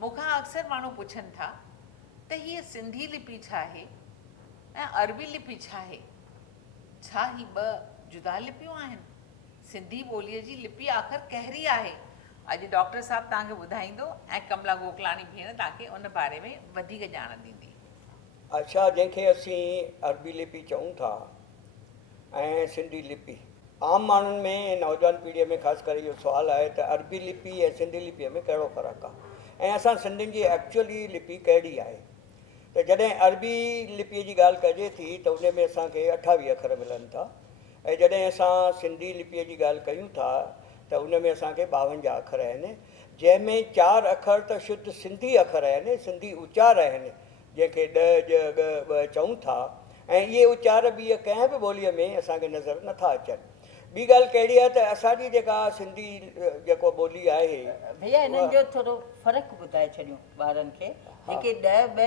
मूंखां अक्सर माण्हू पुछनि था त हीअ सिंधी लिपि छा आहे ऐं अरबी लिपि छा आहे? छा ही ॿ जुदा लिपियूं आहिनि? सिंधी ॿोलीअ जी लिपि आख़िर कहिड़ी आहे? अॼु डॉक्टर साहब तव्हांखे ॿुधाईंदो ऐं कमला गोकलाणी भेण तव्हांखे उन बारे में वधीक ॼाण ॾींदी। अच्छा, जंहिंखे असीं अरबी लिपि चऊं था ऐं सिंधी लिपि, आम माण्हुनि में नौजवान पीढ़ीअ में ख़ासि करे इहो सुवालु आहे त अरबी लिपि ऐं सिंधी लिपीअ में कहिड़ो फ़र्क़ु आहे ऐं असां सिंधियुनि जी एक्चुअली लिपि कहिड़ी आहे। त जॾहिं अरबी लिपीअ जी ॻाल्हि कजे थी त उन में असांखे 28 अखर मिलनि था ऐं जॾहिं असां सिंधी लिपीअ जी ॻाल्हि कयूं था त उन में असांखे 52 अखर आहिनि, जंहिंमें 4 अखर त शुद्ध सिंधी अखर आहिनि, सिंधी उचार आहिनि, जंहिंखे ॾ ज ॻ ॿ चऊं था ऐं इहे उचार ॿी कंहिं बि ॿोलीअ में असांखे नज़र नथा अचनि। ॿी ॻाल्हि कहिड़ी आहे त असांजी जेका सिंधी जेको ॿोली आहे भैया हिननि जो थोरो फ़र्क़ु ॿुधाए छॾियूं ॿारनि खे। जेके ॾ ॿ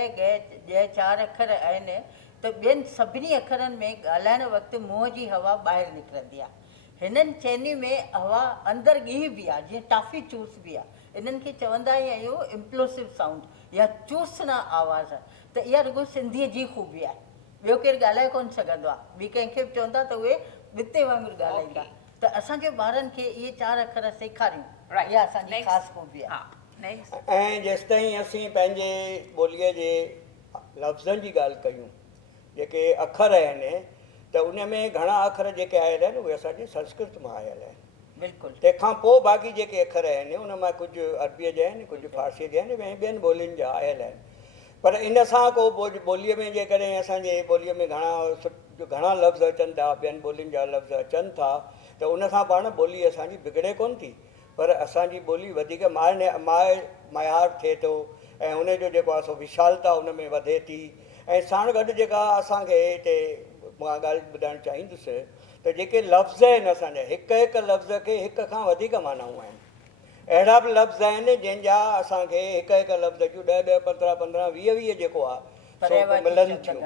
ॻ 4 अखर आहिनि त ॿियनि सभिनी अखरनि में ॻाल्हाइण वक़्तु मुंहं जी हवा ॿाहिरि निकिरंदी आहे। हिननि चइनी में हवा अंदरि ॻी बि आहे, जीअं टाफी चूस बि आहे। इन्हनि खे चवंदा ई आहियूं इम्प्लोसिव साउंड या चूसना आवाज़। त इहा रुॻो सिंधीअ जी ख़ूबी आहे, ॿियो केरु ॻाल्हाए कोन सघंदो आहे। ॿी कंहिंखे बि चवंदा त उहे बिते वांगुरु ॻाल्हाईंदा। त असांखे ॿारनि खे इहे 4 अखर सेखारियूं, इहा असांजी ख़ासि ख़ूबी आहे। ऐं जेसिताईं असीं पंहिंजे ॿोलीअ जे लफ़्ज़नि जी ॻाल्हि कयूं, जेके अखर आहिनि त उन में घणा अखर जेके आयल आहिनि उहे असांजे संस्कृत मां आयल आहिनि। बिल्कुलु। तंहिंखां पोइ बाक़ी जेके अखर आहिनि उन मां कुझु अरबीअ जा आहिनि, कुझु फारसीअ जा आहिनि ऐं ॿियनि ॿोलियुनि जा आयल आहिनि। पर इन सां को ॿोलीअ में जेकॾहिं असांजे ॿोलीअ में घणा लफ़्ज़ अचनि था, ॿियनि ॿोलियुनि जा लफ़्ज़ अचनि था त उन सां पाण ॿोली असांजी बिगड़े कोन थी, पर असांजी ॿोली वधीक मयार थिए थो ऐं उनजो जेको आहे सो विशालता उन में वधे थी। ऐं साण गॾु जेका असांखे हिते मां ॻाल्हि ॿुधाइणु चाहींदुसि त जेके लफ़्ज़ आहिनि असांजा, हिकु हिकु लफ़्ज़ खे हिक खां वधीक मानाऊं आहिनि। अहिड़ा बि लफ़्ज़ आहिनि जंहिंजा असांखे हिकु हिकु लफ़्ज़ जूं 10 10 15 15 20 जेको आहे मिलनि थियूं,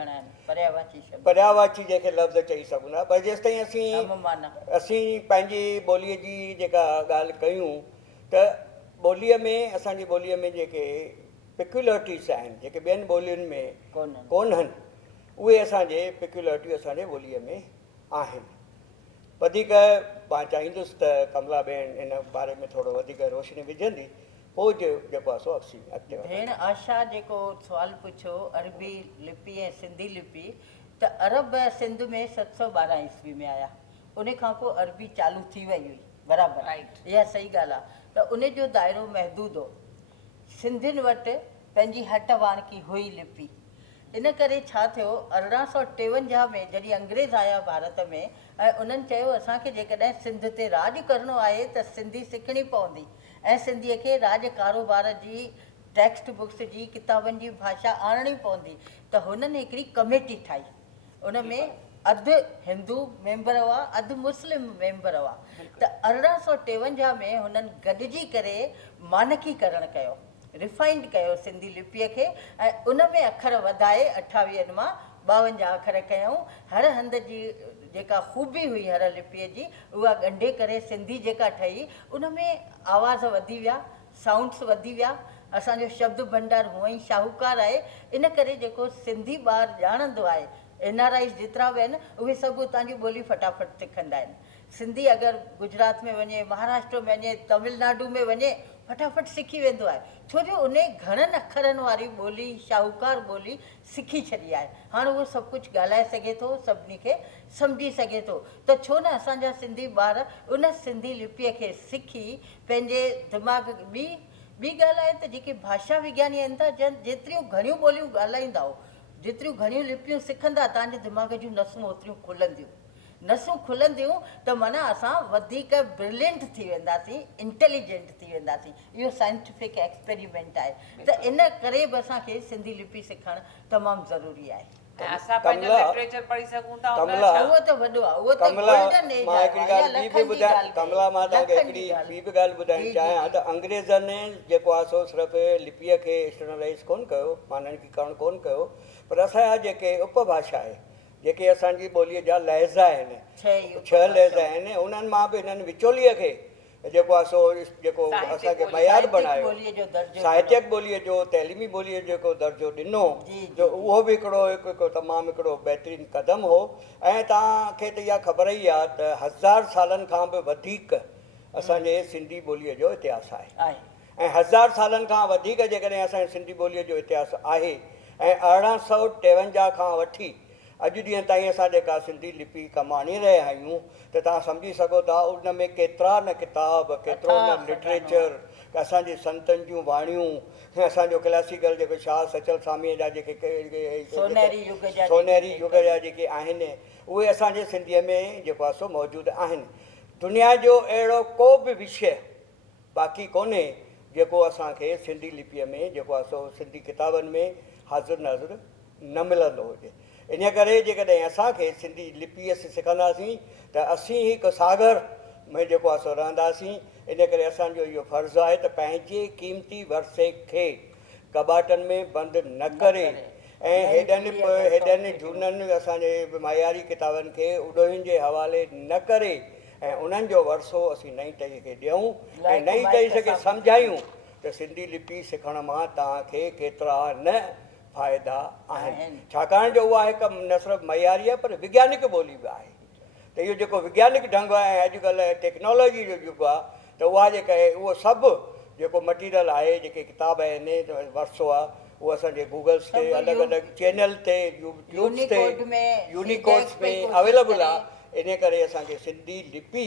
पर्यावाची जंहिंखे लफ़्ज़ चई सघूं था। पर जेसिताईं असीं पंहिंजी ॿोलीअ जी जेका ॻाल्हि कयूं त ॿोलीअ में असांजी ॿोलीअ में जेके पिक्युलरिटीज़ आहिनि, जेके ॿियनि ॿोलियुनि में कोन्हनि, उहे असांजे पिक्युलरिटियूं असांजे ॿोलीअ में आहिनि। वधीक मां चाहींदुसि त कमला भेण इन बारे में थोरो वधीक रोशनी विझंदी, पोइ जेको आहे सो अॻिते भेण आशा जेको सुवालु पुछियो अरबी लिपि ऐं सिंधी लिपि, त अरब सिंध में 712 ईस्वी में आया, उन खां पोइ अरबी चालू थी वई हुई, बराबरि, इहा सही ॻाल्हि आहे। त उन जो दाइरो महदूद हो। सिंधियुनि वटि पंहिंजी हट वाणकी हुई लिपि। इन करे छा थियो, 1853 में जॾहिं अंग्रेज़ आया भारत में ऐं उन्हनि चयो असांखे जेकॾहिं सिंध ते राॼु करिणो आहे त सिंधी सिखणी पवंदी ऐं सिंधीअ खे राॼ कारोबार जी टेक्स्ट बुक्स जी किताबनि जी भाषा आणणी पवंदी। त हुननि हिकिड़ी कमेटी ठाही, उन में अधु हिंदू मेंबर हुआ, अधु मुस्लिम मेंबर हुआ। त 1853 में हुननि गॾिजी करे मानकीकरण कयो, रिफाइंड कयो सिंधी लिपीअ खे ऐं उन में अखर वधाए 28 मां 52 अखर कयूं। हर हंध जी जेका ख़ूबी हुई हर लिपीअ जी उहा ॻंढे करे सिंधी जेका ठही, उन में आवाज़ वधी विया, साउंड्स वधी विया। असांजो शब्द भंडार हूअं ई शाहूकार आहे। इन करे जेको सिंधी ॿार ॼाणंदो आहे, NRIs जेतिरा बि आहिनि उहे सभु उतां जी ॿोली फटाफट सिखंदा आहिनि। सिंधी अगरि गुजरात में वञे, महाराष्ट्र में वञे, तमिलनाडु में वञे, फटाफट सिखी वेंदो आहे, छो जो उन घणनि अखरनि वारी ॿोली, शाहूकार ॿोली सिखी छॾी आहे। हाणे उहो सभु कुझु ॻाल्हाए सघे थो, सभिनी खे सम्झी सघे थो। त छो न असांजा सिंधी ॿार उन सिंधी लिपीअ खे सिखी पंहिंजे दिमाग़ ॿी ॻाल्हि आहे त जेके भाषा विज्ञानी आहिनि था, जेतिरियूं घणियूं ॿोलियूं ॻाल्हाईंदा, जेतिरियूं घणियूं लिपियूं सिखंदा, तव्हांजे दिमाग़ जूं नसूं ओतिरियूं खुलंदियूं। नसूं खुलंदियूं त माना असां वधीक ब्रिलियंट थी वेंदासीं, इंटेलिजेंट थी वेंदासीं। इहो साइंटिफिक एक्सपेरिमेंट आहे। त इन करे बि असांखे सिंधी लिपि सिखणु तमामु ज़रूरी आहे। कमला मां तव्हांखे हिकिड़ी ॿी बि ॻाल्हि ॿुधाइणु चाहियां त अंग्रेज़नि जेको आहे सो सिर्फ़ु लिपीअ खे स्टैंडर्डाइज़ कोन कयो, मानकीकरण कोन कयो, पर असांजा जेके उपभाषा आहे, जेके असांजी ॿोलीअ जा लहज़ा आहिनि, 6 लहज़ा आहिनि, उन्हनि मां बि हिननि विचोलीअ खे जेको आहे सो जेको साहित्यिक असांखे ॿोली, मयार साहित्यिक बणायो, ॿोलीअ जो दर्जो साहित्यक ॿोलीअ जो तइलीमी ॿोलीअ जो जेको दर्जो ॾिनो, जी, जी, जो उहो बि हिकिड़ो तमामु हिकिड़ो बहितरीनु क़दम हो। ऐं तव्हांखे त इहा ख़बर ई आहे त 1000 सालनि खां बि वधीक असांजे सिंधी ॿोलीअ जो इतिहासु आहे। आहे ऐं 1000 सालनि खां वधीक जेकॾहिं असांजे सिंधी ॿोलीअ जो इतिहासु आहे ऐं 1853 खां वठी अॼु ॾींहं ताईं असां जेका सिंधी लिपि कमु आणे रहिया आहियूं त तव्हां सम्झी सघो था उन में केतिरा न किताब, केतिरो न अथाह लिटरेचर, असांजे संतनि जूं वाणियूं, असांजो क्लासिकल जेको शाह सचल स्वामीअ जा सोनेरी युग जा सोनेरी युग जा जेके आहिनि उहे असांजे सिंधीअ में जेको आहे सो मौजूदु आहिनि। दुनिया जो अहिड़ो को बि विषय बाक़ी कोन्हे जेको असांखे सिंधी लिपीअ में जेको आहे सो सिंधी किताबनि में हाज़िर नाज़िर न मिलंदो हुजे। इन करे जेकॾहिं असांखे सिंधी लिपीअ सिखंदासीं त असीं हिकु सागर में जेको आहे सो रहंदासीं। इन करे असांजो इहो फ़र्ज़ु आहे त पंहिंजे क़ीमती वरसे खे कॿाटनि में बंदि न करे ऐं हेॾनि झूननि असांजे मयारी किताबनि खे उॾोहियुनि जे हवाले न करे ऐं उन्हनि जो वरसो असीं नई टही खे ॾियूं ऐं नई टही खे सम्झायूं त सिंधी लिपि सिखण मां तव्हांखे केतिरा न फ़ाइदा आहिनि। छाकाणि जो उहा हिकु न सिर्फ़ु मयारी आहे पर विज्ञानिक ॿोली बि आहे। त इहो जेको विज्ञानिक ढंग आहे ऐं अॼुकल्ह टेक्नोलॉजी जो युग आहे त उहा जेका आहे उहो सभु जेको मटीरियल आहे, जेके किताब आहिनि वरसो आहे, उहो असांजे गूगल्स ते अलॻि अलॻि चैनल ते यूट्यूब्स ते यूनिकोड्स में अवेलेबल आहे। इन करे असांखे सिंधी लिपि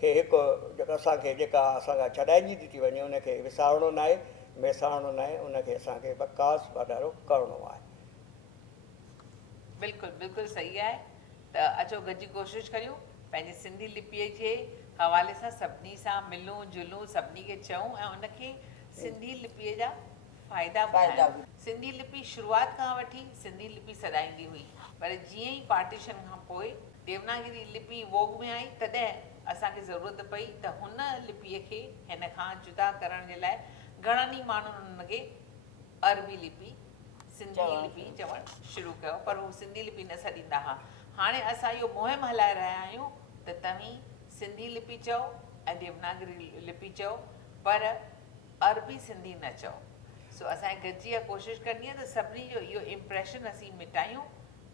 खे हिकु जेका असांखे जेका असांखां छॾाइजी थी वञे उनखे विसारणो न आहे, मेसारणो न आहे, उनखे असांखे बकास वाधारो करिणो आहे। बिल्कुलु बिल्कुलु सही आहे। त अचो गॾिजी कोशिशि करियूं पंहिंजी सिंधी लिपीअ जे हवाले सां सभिनी सां मिलूं जुलूं, सभिनी खे चऊं ऐं उनखे सिंधी लिपीअ जा फ़ाइदा ॿुधायूं। सिंधी लिपि शुरूआति खां वठी सिंधी लिपि सॾाईंदी हुई, पर जीअं ई पार्टीशन खां पोइ देवनागरी लिपि वोग में आई तॾहिं असांखे ज़रूरत पई त हुन लिपीअ खे हिन खां जुदा करण जे लाइ घणनि ई माण्हुनि हुनखे अरबी लिपि सिंधी लिपि चवणु शुरू कयो, पर हू सिंधी लिपि न सॾींदा हुआ। हाणे असां इहो मुहिम हलाए रहिया आहियूं त तव्हीं सिंधी लिपि चओ ऐं देवनागरी लिपि चओ, पर अरबी सिंधी न चओ। सो असांखे गॾिजी इहा कोशिशि करणी आहे त सभिनी जो इहो इम्प्रेशन असीं मिटायूं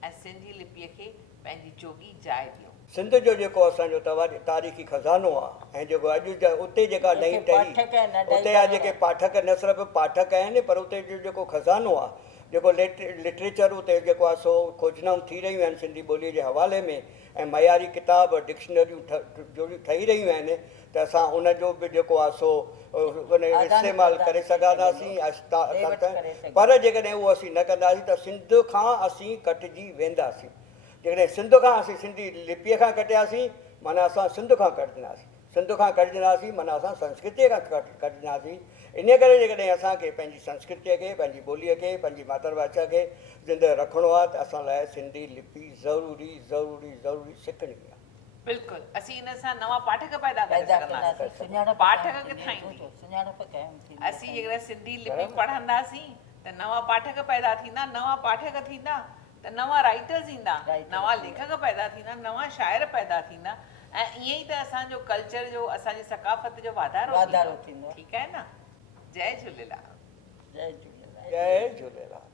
ऐं सिंधी लिपीअ खे पंहिंजी जोगी जाइ ॾियूं। सिंध जो जेको असांजो तारीख़ी खज़ानो आहे ऐं जेको अॼु उते जेका नई टही उते जा जेके पाठक न सिर्फ़ु पाठक आहिनि पर उते जो जेको खज़ानो आहे, जेको लिटरेचर उते जेको आहे सो खोजनाऊं थी रहियूं आहिनि सिंधी ॿोलीअ जे हवाले में ऐं मयारी किताब डिक्शनरियूं ठही रहियूं आहिनि त असां उनजो बि जेको आहे सो इस्तेमालु करे सघंदासीं। पर जेकॾहिं उहो असीं न कंदासीं त सिंध खां असीं कटिजी वेंदासीं। जेकॾहिं सिंध खां असीं सिंधी लिपीअ खां कटियासीं माना असां सिंध खां कटिजंदासीं, सिंध खां कटिजंदासीं माना असां संस्कृतीअ खां कटिजंदासीं। इन करे जेकॾहिं असांखे पंहिंजी संस्कृतीअ खे, पंहिंजी ॿोलीअ खे, पंहिंजी मातृभाषा खे ज़िंदह रखिणो आहे त असां लाइ सिंधी लिपि ज़रूरी ज़रूरी ज़रूरी सिखणी आहे। बिल्कुलु असीं इन सां नवां पाठक पैदा करे सघंदासीं। पाठक किथां ईंदी? असीं जेकॾहिं सिंधी लिपि पढ़ंदासीं त नवां पाठक पैदा थींदा, नवां पाठक थींदा त नवां राइटर्स ईंदा, नवां लेखक पैदा थींदा, नवां शाइर पैदा थींदा ऐं ईअं ई त असांजो कल्चर जो, असांजी सकाफ़त जो वाधारो थींदो। ठीकु आहे न? जय झूलेलाल। जय झूलेलाल। जय झूलेलाल।